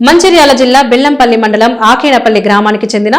మంచిర్యాల జిల్లా బెల్లంపల్లి మండలం ఆకేనపల్లి గ్రామానికి చెందిన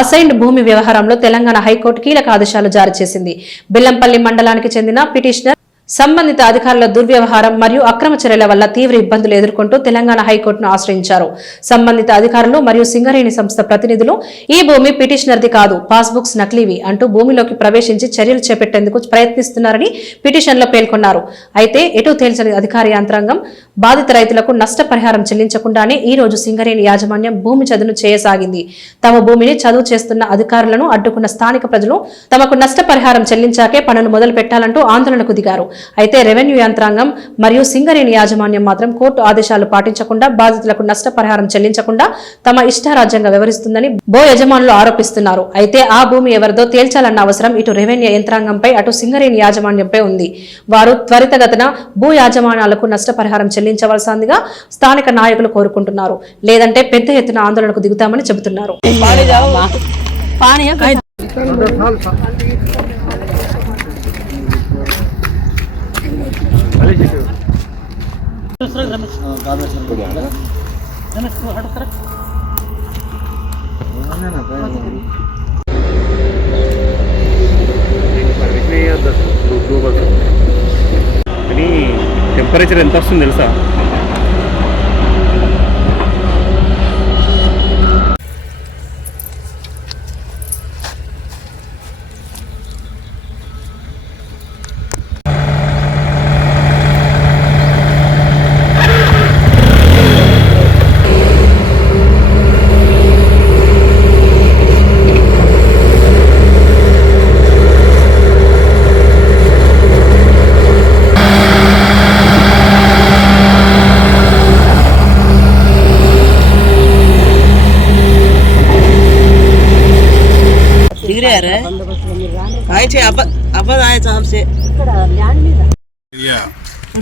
అసైన్డ్ భూమి వ్యవహారంలో తెలంగాణ హైకోర్టు కీలక ఆదేశాలు జారీ చేసింది. బెల్లంపల్లి మండలానికి చెందిన పిటిషనర్ సంబంధిత అధికారుల దుర్వ్యవహారం మరియు అక్రమ చర్యల వల్ల తీవ్ర ఇబ్బందులు ఎదుర్కొంటూ తెలంగాణ హైకోర్టును ఆశ్రయించారు. సంబంధిత అధికారులు మరియు సింగరేణి సంస్థ ప్రతినిధులు ఈ భూమి పిటిషనర్ది కాదు, పాస్బుక్స్ నకిలీవి అంటూ భూమిలోకి ప్రవేశించి చర్యలు చేపట్టేందుకు ప్రయత్నిస్తున్నారని పిటిషన్లో పేర్కొన్నారు. అయితే ఎటు తేల్చని అధికార యంత్రాంగం బాధిత రైతులకు నష్టపరిహారం చెల్లించకుండానే ఈ రోజు సింగరేణి యాజమాన్యం భూమి చదును చేయసాగింది. తమ భూమిని చదువు చేస్తున్న అధికారులను అడ్డుకున్న స్థానిక ప్రజలు తమకు నష్టపరిహారం చెల్లించాకే పనులు మొదలు పెట్టాలంటూ ఆందోళనకు దిగారు. అయితే రెవెన్యూ యంత్రాంగం మరియు సింగరేణి యాజమాన్యం మాత్రం కోర్టు ఆదేశాలు పాటించకుండా బాధితులకు నష్టపరిహారం చెల్లించకుండా తమ ఇష్టారాజ్యంగా వ్యవహరిస్తుందని భూ యజమానులు ఆరోపిస్తున్నారు. అయితే ఆ భూమి ఎవరిదో తేల్చాలన్న అవసరం ఇటు రెవెన్యూ యంత్రాంగంపై అటు సింగరేణి యాజమాన్యంపై ఉంది. వారు త్వరితగతిన భూ యాజమాన్యాలకు నష్టపరిహారం చెల్లించవలసిందిగా స్థానిక నాయకులు కోరుకుంటున్నారు. లేదంటే పెద్ద ఎత్తున ఆందోళనకు దిగుతామని చెబుతున్నారు. టెంపరేచర్ ఎంత వస్తుంది తెలుసా?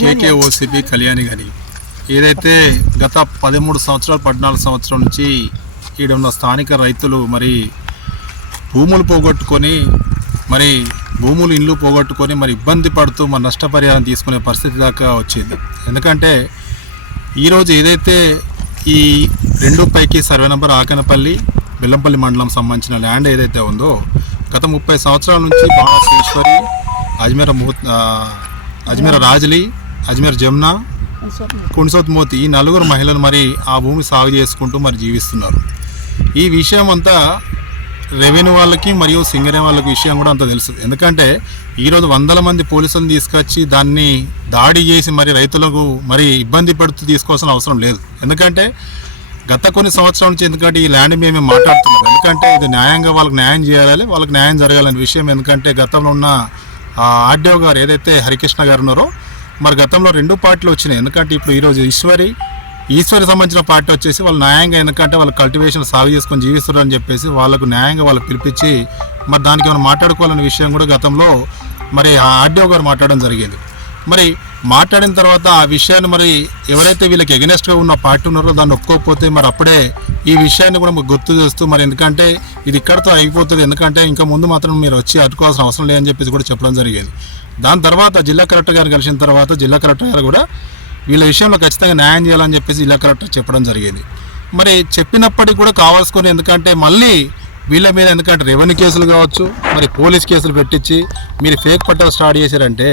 కేకేఓసిపి కళ్యాణి గారి ఏదైతే గత 13 సంవత్సరాలు 14 సంవత్సరాల నుంచి ఈడ ఉన్న స్థానిక రైతులు మరి భూములు పోగొట్టుకొని మరి ఇల్లు పోగొట్టుకొని మరి ఇబ్బంది పడుతూ మరి నష్టపరిహారం తీసుకునే పరిస్థితి దాకా వచ్చింది. ఎందుకంటే ఈరోజు ఏదైతే ఈ 2 పైకి సర్వే నంబర్ ఆకనపల్లి బెల్లంపల్లి మండలం సంబంధించిన ల్యాండ్ ఏదైతే ఉందో గత 30 సంవత్సరాల నుంచి బాణేశ్వరి అజ్మీర రాజలి అజ్మీర్ జమునా కున్సోత్ మోతి ఈ 4 మహిళలు మరి ఆ భూమి సాగు చేసుకుంటూ మరి జీవిస్తున్నారు. ఈ విషయం అంతా రెవెన్యూ వాళ్ళకి మరియు సింగరేణి వాళ్ళకి విషయం కూడా అంత తెలుసు. ఎందుకంటే ఈరోజు 100 మంది పోలీసులను తీసుకొచ్చి దాన్ని దాడి చేసి మరి రైతులకు మరి ఇబ్బంది పెడుతూ తీసుకోవాల్సిన అవసరం లేదు. ఎందుకంటే గత కొన్ని సంవత్సరాల నుంచి ఎందుకంటే ఈ ల్యాండ్ మేము మాట్లాడుతున్నాం. ఎందుకంటే ఇది న్యాయంగా వాళ్ళకి న్యాయం చేయాలి, వాళ్ళకి న్యాయం జరగాలనే విషయం. ఎందుకంటే గతంలో ఉన్న ఆర్డీఓ గారు ఏదైతే హరికృష్ణ గారు ఉన్నారో మరి గతంలో 2 పార్టీలు వచ్చినాయి. ఎందుకంటే ఇప్పుడు ఈరోజు ఈశ్వరి సంబంధించిన పార్టీ వచ్చేసి వాళ్ళు న్యాయంగా, ఎందుకంటే వాళ్ళు కల్టివేషన్ సాగు చేసుకొని జీవిస్తారు అని చెప్పేసి వాళ్ళకు న్యాయంగా వాళ్ళు పిలిపించి మరి దానికి ఏమైనా మాట్లాడుకోవాలనే విషయం కూడా గతంలో మరి ఆర్డీఓ గారు మాట్లాడడం జరిగింది. మరి మాట్లాడిన తర్వాత ఆ విషయాన్ని మరి ఎవరైతే వీళ్ళకి ఎగనెస్ట్గా ఉన్న పార్టీ ఉన్నారో దాన్ని ఒప్పుకోకపోతే మరి అప్పుడే ఈ విషయాన్ని కూడా గుర్తు చేస్తూ మరి ఎందుకంటే ఇది ఇక్కడితో అయిపోతుంది, ఎందుకంటే ఇంకా ముందు మాత్రం మీరు వచ్చి అడ్డుకోవాల్సిన అవసరం లేదని చెప్పేసి కూడా చెప్పడం జరిగింది. దాని తర్వాత జిల్లా కలెక్టర్ గారు కలిసిన తర్వాత జిల్లా కలెక్టర్ గారు కూడా వీళ్ళ విషయంలో ఖచ్చితంగా న్యాయం చేయాలని చెప్పేసి జిల్లా కలెక్టర్ చెప్పడం జరిగింది. మరి చెప్పినప్పటికీ కూడా కావాల్సుకొని ఎందుకంటే మళ్ళీ వీళ్ళ మీద ఎందుకంటే రెవెన్యూ కేసులు కావచ్చు మరి పోలీస్ కేసులు పెట్టించి మీరు ఫేక్ పట్టాలు స్టార్ట్ చేశారంటే,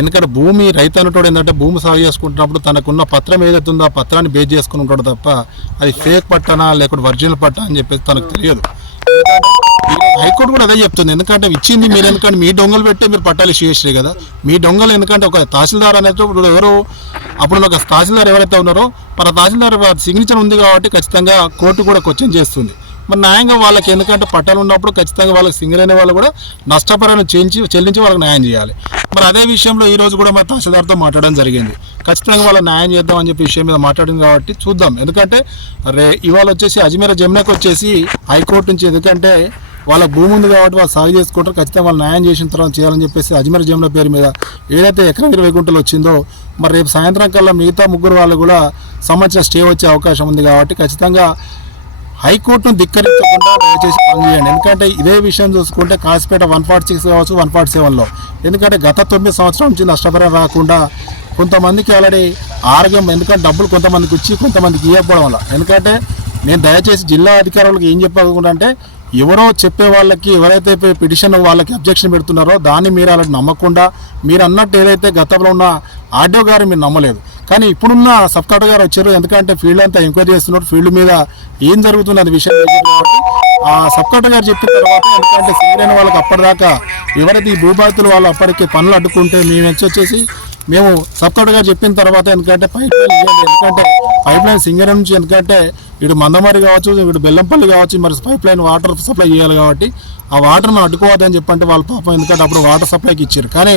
ఎందుకంటే భూమి రైతు అనేటోడు ఏంటంటే భూమి సాగు చేసుకుంటున్నప్పుడు తనకున్న పత్రం ఏదైతే ఉందో ఆ పత్రాన్ని బేస్ చేసుకుని ఉంటాడు తప్ప అది ఫేక్ పట్టానా లేకపోతే ఒరిజినల్ పట్టా అని చెప్పేసి తనకు తెలియదు. హైకోర్టు కూడా అదే చెప్తుంది. ఎందుకంటే ఇచ్చింది మీరు, ఎందుకంటే మీ దొంగలు పెట్టే మీరు పట్టాలు ఇష్యూ చేసారు కదా. మీ దొంగలు ఎందుకంటే ఒక తహసీల్దార్ అనేది ఎవరు అప్పుడు ఒక తహసీల్దార్ ఎవరైతే ఉన్నారో మన తహసీల్దార్ సిగ్నేచర్ ఉంది కాబట్టి ఖచ్చితంగా కోర్టు కూడా క్వశ్చన్ చేస్తుంది. మరి న్యాయంగా వాళ్ళకి, ఎందుకంటే పట్టాలు ఉన్నప్పుడు ఖచ్చితంగా వాళ్ళకి సింగరేణి వాళ్ళు కూడా నష్టపరిహారం చెల్లించి వాళ్ళకి న్యాయం చేయాలి. మరి అదే విషయంలో ఈరోజు కూడా మరి తహసీల్దార్తో మాట్లాడడం జరిగింది. ఖచ్చితంగా వాళ్ళకి న్యాయం చేద్దామని చెప్పి విషయం మీద మాట్లాడింది కాబట్టి చూద్దాం. ఎందుకంటే ఇవాళ వచ్చేసి అజ్మీర్ జమునాకి వచ్చేసి హైకోర్టు నుంచి, ఎందుకంటే వాళ్ళ భూమి ఉంది కాబట్టి వాళ్ళు సాగు చేసుకుంటారు, ఖచ్చితంగా వాళ్ళు న్యాయం చేసిన తర్వాత చేయాలని చెప్పేసి అజ్మీర్ జమునా పేరు మీద ఏదైతే ఎకరం 20 గుంటలు వచ్చిందో మరి రేపు సాయంత్రం కల్లా మిగతా 3 వాళ్ళు కూడా సంబంధించిన స్టే వచ్చే అవకాశం ఉంది. కాబట్టి ఖచ్చితంగా హైకోర్టును ధిక్కరించకుండా దయచేసి పనిచేయండి. ఎందుకంటే ఇదే విషయం చూసుకుంటే కాసిపేట 146 కావచ్చు 147లో, ఎందుకంటే గత 9 సంవత్సరాల నుంచి నష్టపరిహారం రాకుండా కొంతమందికి ఆల్రెడీ ఆరోగ్యం, ఎందుకంటే డబ్బులు కొంతమందికి ఇచ్చి కొంతమందికి ఇవ్వకపోవడం వల్ల. ఎందుకంటే నేను దయచేసి జిల్లా అధికారులకు ఏం చెప్పకుండా అంటే, ఎవరో చెప్పే వాళ్ళకి, ఎవరైతే పిటిషన్ వాళ్ళకి అబ్జెక్షన్ పెడుతున్నారో దాన్ని మీరు అలా నమ్మకుండా, మీరు అన్నట్టు ఏదైతే గతంలో ఉన్న ఆర్డీఓ గారు మీరు నమ్మలేదు. కానీ ఇప్పుడున్న సబ్ కలెక్టర్ గారు వచ్చారు, ఎందుకంటే ఫీల్డ్ అంతా ఎంక్వైరీ చేస్తున్నారు, ఫీల్డ్ మీద ఏం జరుగుతుంది అనే విషయం కాబట్టి ఆ సబ్ కలెక్టర్ గారు చెప్పిన తర్వాత, ఎందుకంటే సీరియన్ వాళ్ళకి అప్పటిదాకా ఎవరైతే ఈ భూబాధితులు వాళ్ళు అప్పటికే పనులు అడ్డుకుంటే మేము సబ్ కలెక్టర్ గారు చెప్పిన తర్వాత, ఎందుకంటే పైప్ లైన్ ఇవ్వాలి, ఎందుకంటే పైప్ లైన్ సింగర్ నుంచి, ఎందుకంటే ఇటు మందమరి కావచ్చు, ఇటు బెల్లంపల్లి కావచ్చు, మరి పైప్ లైన్ వాటర్ సప్లై చేయాలి కాబట్టి ఆ వాటర్ మనం అడ్డుకోవద్దని చెప్పంటే వాళ్ళ పాపం, ఎందుకంటే అప్పుడు వాటర్ సప్లైకి ఇచ్చారు. కానీ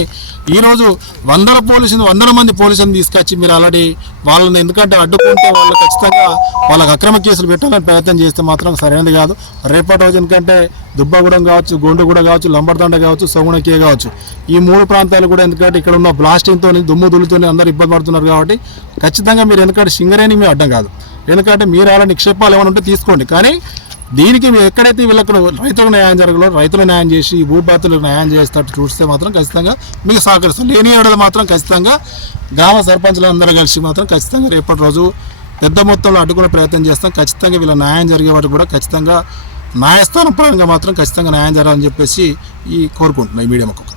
ఈరోజు వందల మంది పోలీసులను తీసుకొచ్చి మీరు ఆల్రెడీ వాళ్ళని, ఎందుకంటే అడ్డుకుంటే వాళ్ళు ఖచ్చితంగా వాళ్ళకి అక్రమ కేసులు పెట్టాలని ప్రయత్నం చేస్తే మాత్రం సరైనది కాదు. రేపటి రోజు ఎందుకంటే దుబ్బగూడెం కావచ్చు, గొండుగూడ కావచ్చు, లంబర్దండ కావచ్చు, సోగుణకే కావచ్చు, ఈ 3 ప్రాంతాలు కూడా ఎందుకంటే ఇక్కడ ఉన్న బ్లాస్టింగ్తో దుమ్ము దులుతోనే అందరూ ఇబ్బంది పడుతున్నారు కాబట్టి ఖచ్చితంగా మీరు, ఎందుకంటే సింగరేణి మీరు అడ్డం కాదు, ఎందుకంటే మీరు అలా నిక్షేపాలు ఏమైనా ఉంటే తీసుకోండి. కానీ దీనికి మీరు ఎక్కడైతే వీళ్ళకు రైతులకు న్యాయం జరగలో రైతులు న్యాయం చేసి ఈ భూబాధితులకు న్యాయం చేసేటట్టు చూస్తే మాత్రం ఖచ్చితంగా మీకు సహకరిస్తాం. లేని ఏడాది మాత్రం ఖచ్చితంగా గ్రామ సర్పంచులు అందరూ కలిసి మాత్రం ఖచ్చితంగా రేపటి రోజు పెద్ద మొత్తంలో అడ్డుకునే ప్రయత్నం చేస్తాం. ఖచ్చితంగా వీళ్ళ న్యాయం జరిగే వాటికి కూడా ఖచ్చితంగా న్యాయస్థానం పరంగా మాత్రం ఖచ్చితంగా న్యాయం జరగాలని చెప్పేసి కోరుకుంటున్నాం ఈ మీడియా ముఖం.